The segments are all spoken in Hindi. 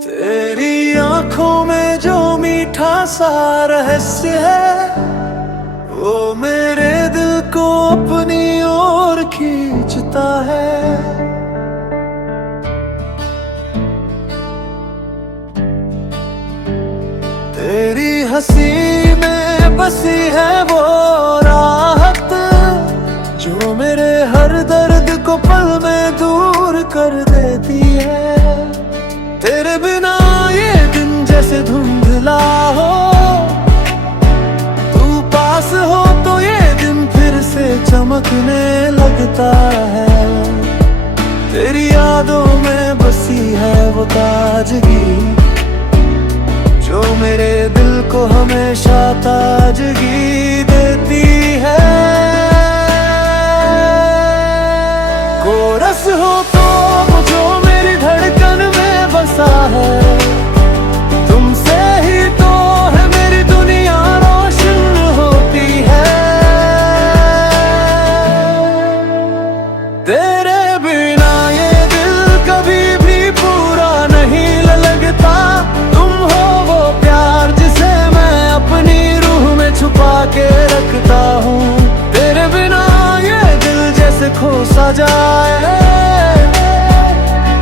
तेरी आंखों में जो मीठा सा रहस्य है, वो मेरे दिल को अपनी ओर खींचता है। तेरी हंसी में बसी है वो राहत, जो मेरे हर दर्द को पल में दूर कर देती है। तेरे बिना ये दिन जैसे धुंधला हो, तू पास हो तो ये दिन फिर से चमकने लगता है। तेरी यादों में बसी है वो ताजगी, जो मेरे दिल को हमेशा ताजगी देती है। कोरस हो तो जो मेरी धड़कन में बसा है, तुमसे ही तो है मेरी दुनिया रोशन होती है। तेरे बिना ये दिल कभी भी पूरा नहीं लगता। तुम हो वो प्यार जिसे मैं अपनी रूह में छुपा के रखता हूँ। तेरे बिना ये दिल जैसे खो सा जाए,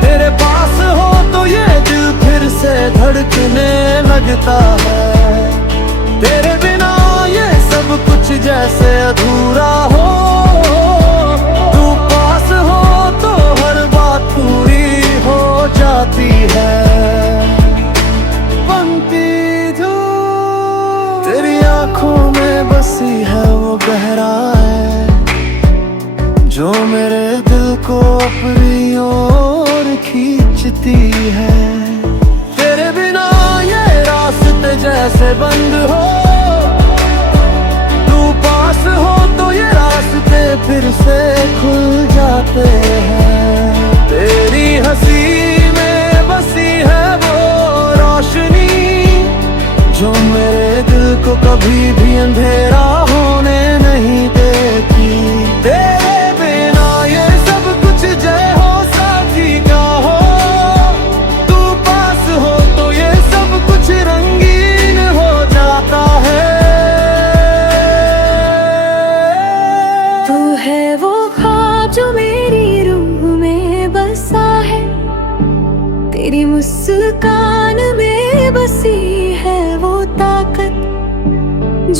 तेरे पास हो तो ये दिल फिर से धड़कने लगता है। तेरे बिना ये सब कुछ जैसे अधूरा हो, तू पास हो तो हर बात पूरी हो जाती है। बनती जो तेरी आंखों में बसी है वो गहराई, जो मेरे दिल को अपनी ओर खींचती है। तेरे बिना ये रास्ते जैसे बंद हो, तू पास हो तो ये रास्ते फिर से खुल जाते हैं। तेरी हंसी में बसी है वो रोशनी, जो मेरे दिल को कभी भी अंधेरा होने नहीं देती। तेरे बिना ये सब कुछ जय हो साथी का हो, तू पास हो तो ये सब कुछ रंगीन हो जाता है। तू है वो ख्वाब जो मेरी रूह में बसा है, तेरी मुस्कान में बसी है वो ताकत,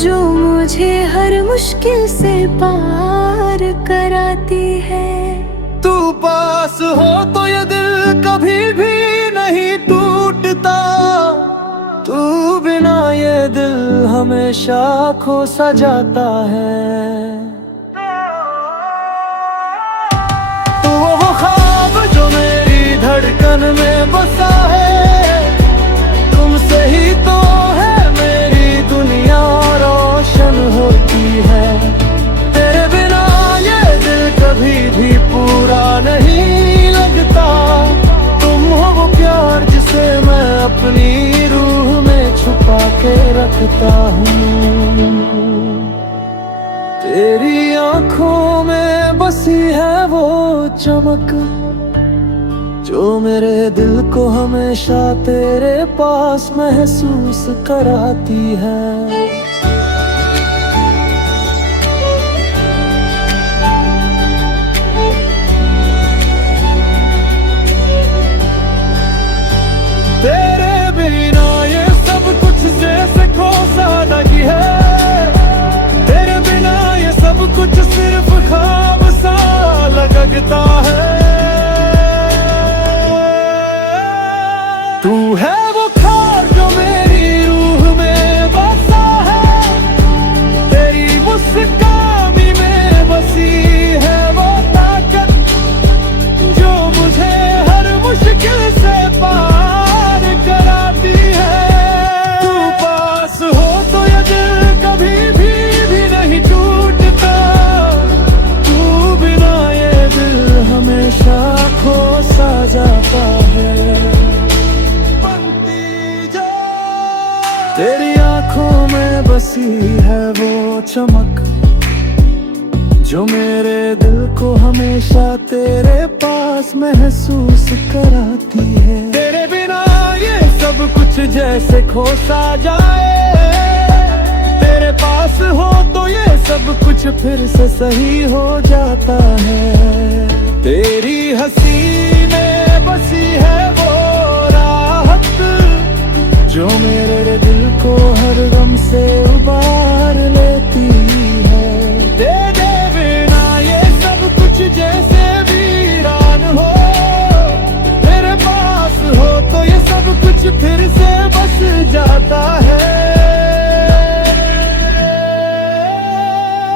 जो मुझे हर मुश्किल से पार कराती है। तू पास हो तो ये दिल कभी भी नहीं टूटता। तू बिना ये दिल हमेशा खो सा जाता है। तू वो ख्वाब जो मेरी धड़कन में बसा है, तुमसे ही तो है मेरी दुनिया रोशन होती है। तेरे बिना ये दिल कभी भी पूरा नहीं लगता। तुम हो वो प्यार जिसे मैं अपनी रूह में छुपा के रखता हूँ। तेरी आंखों में बसी है वो चमक, जो मेरे दिल को हमेशा तेरे पास महसूस कराती है। तेरे बिना ये सब कुछ जैसे खो सा लगी है। तेरे बिना ये सब कुछ सिर्फ ख्वाब सा लगता है। तू है वो ख्वाब जो मेरी रूह में बसा है, तेरी मुस्कान में बसी है वो ताकत, जो मुझे हर मुश्किल से पार कराती है। तू पास हो तो ये दिल कभी भी नहीं टूटता। तू बिना ये दिल हमेशा खो सा जाता है। तेरी आंखों में बसी है वो चमक, जो मेरे दिल को हमेशा तेरे पास महसूस कराती है। तेरे बिना ये जैसे खो सा जाए, तेरे पास हो तो ये सब कुछ फिर से सही हो जाता है। तेरी हंसी में बसी है वो राहत, जो मेरे दिल को हर गम से उबार लेती है। दे दे बिना ये सब कुछ जैसे वीरान हो, तेरे पास हो तो ये सब कुछ फिर से बस जाता है।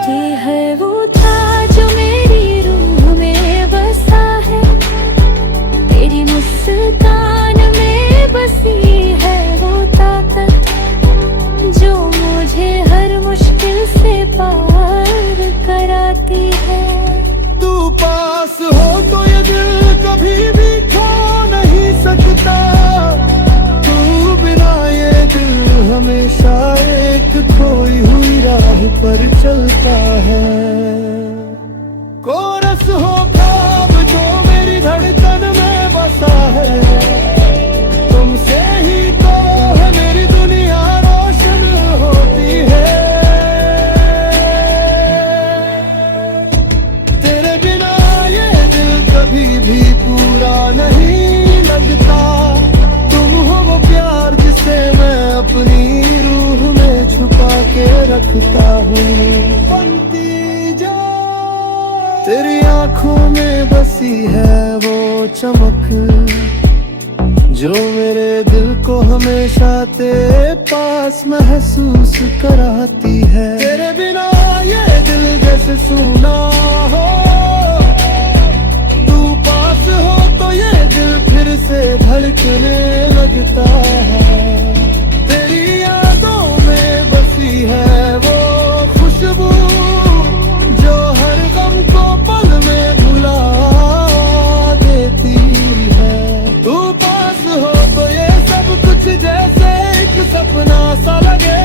ये है वो था जो मेरी रूह में बसा है, तेरी मुस्कान में बसी है वो ताकत, जो मुझे हर मुश्किल से पार कराती है। तू पास हो तो ये दिल कभी भी खो नहीं सकता, तू बिना ये दिल हमेशा एक खोई हुई राह पर चलता है। कोरस हो ख्वाब जो मेरी धड़कन में बसा है, तुमसे ही तो है मेरी दुनिया रोशन होती है। तेरे बिना ये दिल कभी भी पूरा नहीं लगता, तुम हो वो प्यार जिसे मैं अपनी रूह में छुपा के रखता हूँ। बनती जा तेरी आंखों में बसी है वो चमक, जो मेरे दिल को हमेशा तेरे पास महसूस कराती है। तेरे बिना ये दिल जैसे सुना हो, तू पास हो तो ये दिल फिर से धड़कने लगता है। तेरी यादों में बसी है वो खुशबू, जो हर गम को पल में भुला देती है। तू पास हो तो ये सब कुछ जैसे एक सपना सा लगे,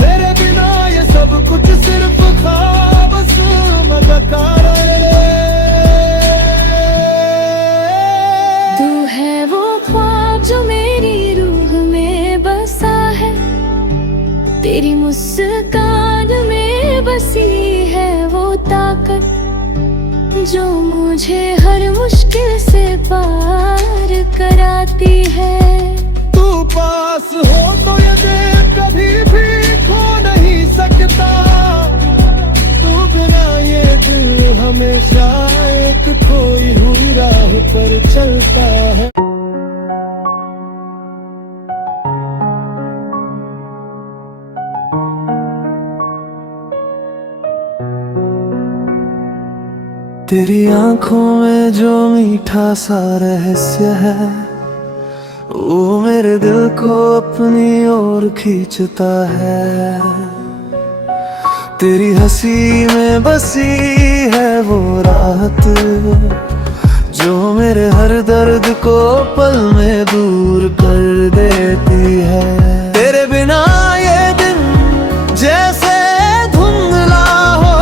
तेरे बिना ये सब कुछ सिर्फ ख्वाब मदकार है। तू है वो ख्वाब जो मेरी रूह में बसा है, तेरी मुस्कान में बसी है वो ताकत, जो मुझे हर मुश्किल से पार कराती है। तू पास हो तो ये दिल कभी भी खो नहीं सकता, तू बिना ये दिल हमेशा एक खोई हुई राह पर चलता है। तेरी आंखों में जो मीठा सा रहस्य है, वो मेरे दिल को अपनी ओर खींचता है। तेरी हंसी में बसी है वो राहत, जो मेरे हर दर्द को पल में दूर कर देती है। तेरे बिना ये दिन जैसे धुंधला हो,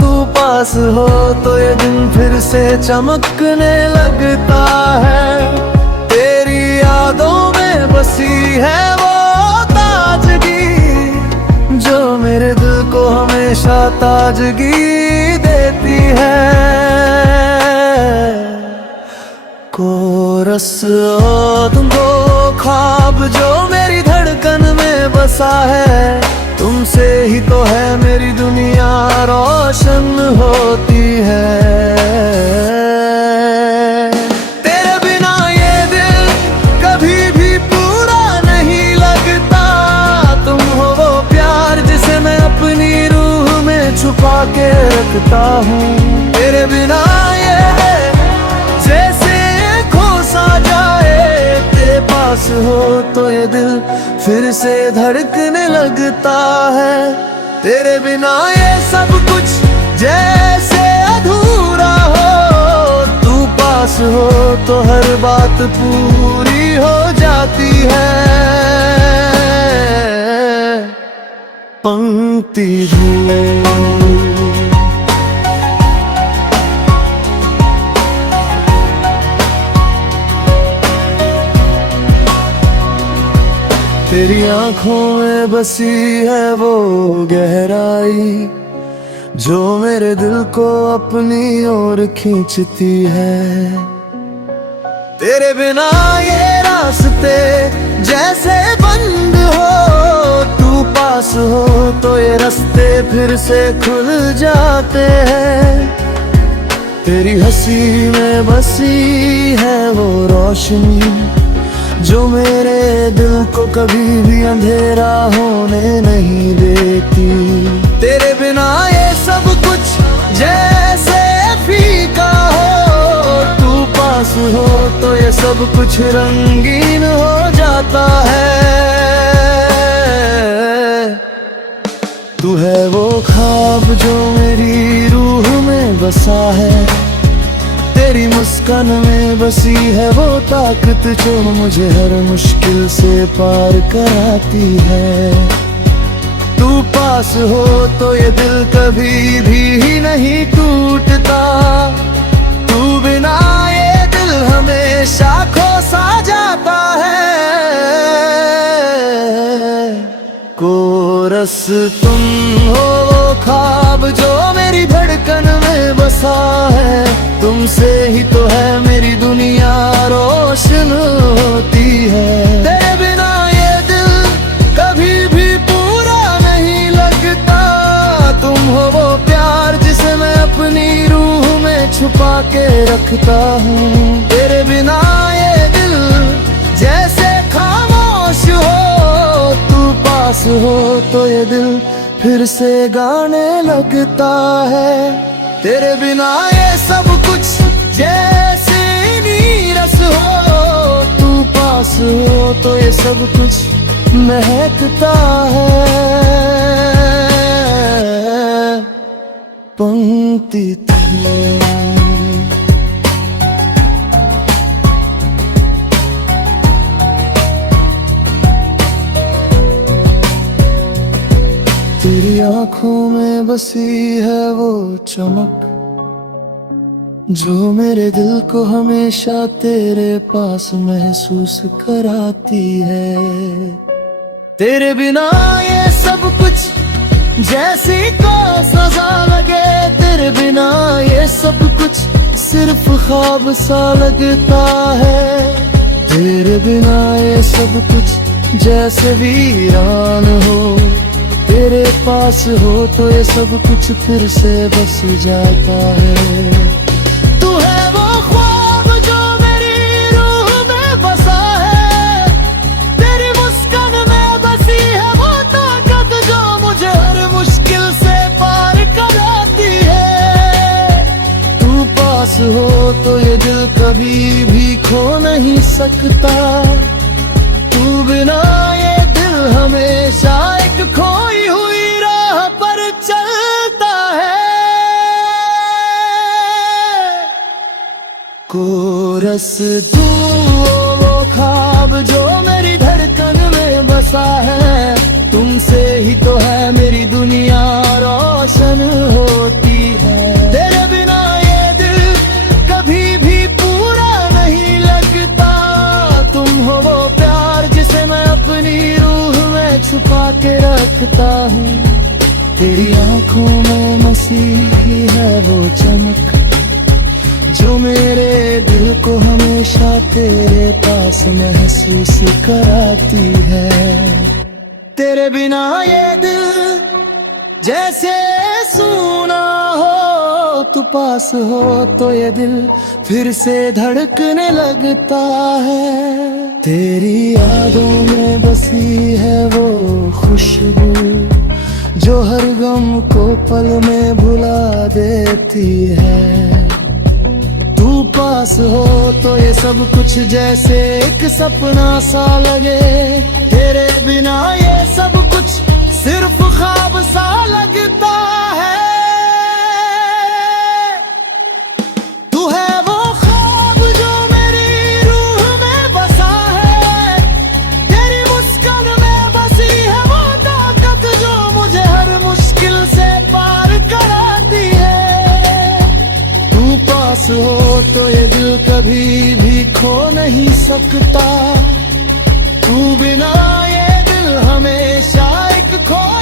तू पास हो तो ये दिन फिर से चमकने लगता है। तेरी यादों में बसी है वो ताजगी, जो मेरे दिल को हमेशा ताजगी देती है। कोरस ओ तुमको ख्वाब जो मेरी धड़कन में बसा है, तुमसे ही तो है मेरी दुनिया रोशन होती है। तेरे बिना ये दिल कभी भी पूरा नहीं लगता, तुम हो वो प्यार जिसे मैं अपनी रूह में छुपा के रखता हूँ। तेरे बिना ये जैसे खो सा जाए, तेरे पास हो तो ये दिल फिर से धड़कने लगता है। तेरे बिना ये सब कुछ जैसे अधूरा हो, तू पास हो तो हर बात पूरी हो जाती है। पंक्ति धूप तेरी आंखों में बसी है वो गहराई जो मेरे दिल को अपनी ओर खींचती है। तेरे बिना ये रास्ते जैसे बंद हो, तू पास हो तो ये रास्ते फिर से खुल जाते हैं। तेरी हंसी में बसी है वो रोशनी जो मेरे दिल को कभी भी अंधेरा होने नहीं देती। तेरे बिना ये सब कुछ जैसे फीका हो, तू पास हो तो ये सब कुछ रंगीन हो जाता है। तू है वो ख्वाब जो मेरी रूह में बसा है, तेरी मुस्कान में बसी है वो ताकत जो मुझे हर मुश्किल से पार कराती है। तू पास हो तो ये दिल कभी भी नहीं टूटता, तू बिना ये दिल हमेशा खो सा जाता है। कोरस तुम हो वो ख्वाब जो मेरी धड़कन में बसा है, तुमसे ही तो है मेरी दुनिया रोशन होती है। तेरे बिना ये दिल कभी भी पूरा नहीं लगता, तुम हो वो प्यार जिसे मैं अपनी रूह में छुपा के रखता हूँ। तेरे बिना ये दिल जैसे खामोश हो, तू पास हो तो ये दिल फिर से गाने लगता है। तेरे बिना ये सब कुछ जैसे नीरस हो, तू पास हो तो ये सब कुछ महकता है। पंक्ति तेरी आंखों में बसी है वो चमक जो मेरे दिल को हमेशा तेरे पास महसूस कराती है। तेरे बिना ये सब कुछ जैसी को सजा लगे, तेरे बिना ये सब कुछ सिर्फ ख्वाब सा लगता है। तेरे बिना ये सब कुछ जैसे वीरान हो, तेरे पास हो तो ये सब कुछ फिर से बस जाता है। तू है वो ख्वाब जो मेरी रूह में बसा है, तेरी मुस्कान में बसी है वो ताकत जो मुझे हर मुश्किल से पार कराती है। तू पास हो तो ये दिल कभी भी खो नहीं सकता, तू बिना ये दिल हमेशा एक खोई हुई राह पर चलता है। कोरस तू वो ख्वाब जो मेरी धड़कन में बसा है, तुमसे ही तो है मेरी दुनिया रोशन होती है। तेरे बिना ये दिल कभी भी पूरा नहीं लगता, तुम हो वो प्यार जिसे मैं अपनी रूह में छुपा के रखता हूँ। तेरी आंखों में बसी है वो चमक जो मेरे दिल को हमेशा तेरे पास महसूस कराती है। तेरे बिना ये दिल जैसे सूना हो, तू पास हो तो ये दिल फिर से धड़कने लगता है। तेरी यादों में बसी है वो खुशबू जो हर गम को पल में भुला देती है। तू पास हो तो ये सब कुछ जैसे एक सपना सा लगे, तेरे बिना ये सब कुछ सिर्फ ख्वाब सा लगता है। तू है वो ख्वाब जो मेरी रूह में बसा है, तेरी मुस्कान में बसी है वो ताकत जो मुझे हर मुश्किल से पार कराती है। तू पास हो तो ये दिल कभी भी खो नहीं सकता, तू बिना ये हमेशा एक खो